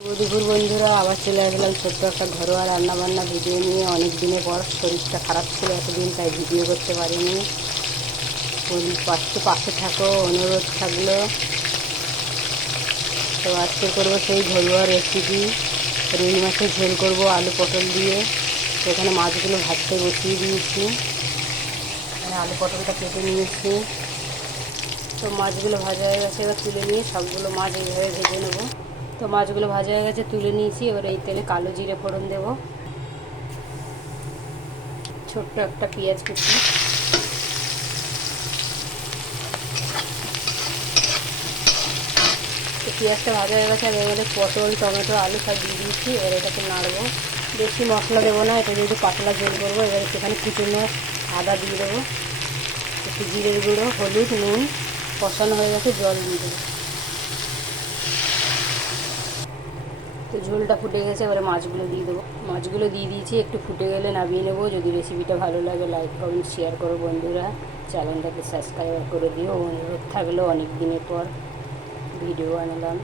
দুপুর বন্ধুরা আবার চলে আসলাম ছোট্ট একটা ঘরোয়া রান্নাবান্না ভিডিও নিয়ে। অনেক দিনের পর শরীরটা খারাপ ছিল এতদিন, তাই ভিডিও করতে পারিনি। পাশে থাকো অনুরোধ থাকলো। তো আজকে করবো সেই ঘরোয়া রেসিপি, রুই মাছের ঝোল করবো আলু পটল দিয়ে। তো এখানে মাছগুলো ভাজতে বসিয়ে দিয়েছি, এখানে আলু পটলটা কেটে নিয়েছি। তো মাছগুলো ভাজা হয়ে গেছে, এবার তুলে নিয়ে সবগুলো মাছ এইভাবে ভেজে নেবো। তো মাছগুলো ভাজা হয়ে গেছে, তুলে নিয়েছি। এবার এই তেলে কালো জিরে ফোড়ন দেব, ছোট্ট একটা পেঁয়াজ কুচি, তো পেঁয়াজটা ভাজা হয়ে গেছে। আর এবারে পটল টমেটো আলু সব দিয়ে দিয়েছি। এবার এটাকে নাড়বো, বেশি মশলা দেবো না, এটা যদি পাতলা ঝোল করবো। এবারে সেখানে কুচুনো আদা দিয়ে দেবো, একটু জিরের গুঁড়ো, হলুদ, নুন, কষানো হয়ে গেছে, জল দিয়ে দেবো। তো ঝোলটা ফুটে গেছে, এবারে মাছগুলো দিয়ে দেবো। মাছগুলো দিয়ে দিয়েছি, একটু ফুটে গেলে নামিয়ে নেবো। যদি রেসিপিটা ভালো লাগে লাইক কমেন্ট শেয়ার করো বন্ধুরা, চ্যানেলটাকে সাবস্ক্রাইব করে দিও। অনুরোধ থাকলো, অনেক দিনের পর ভিডিও আনলাম।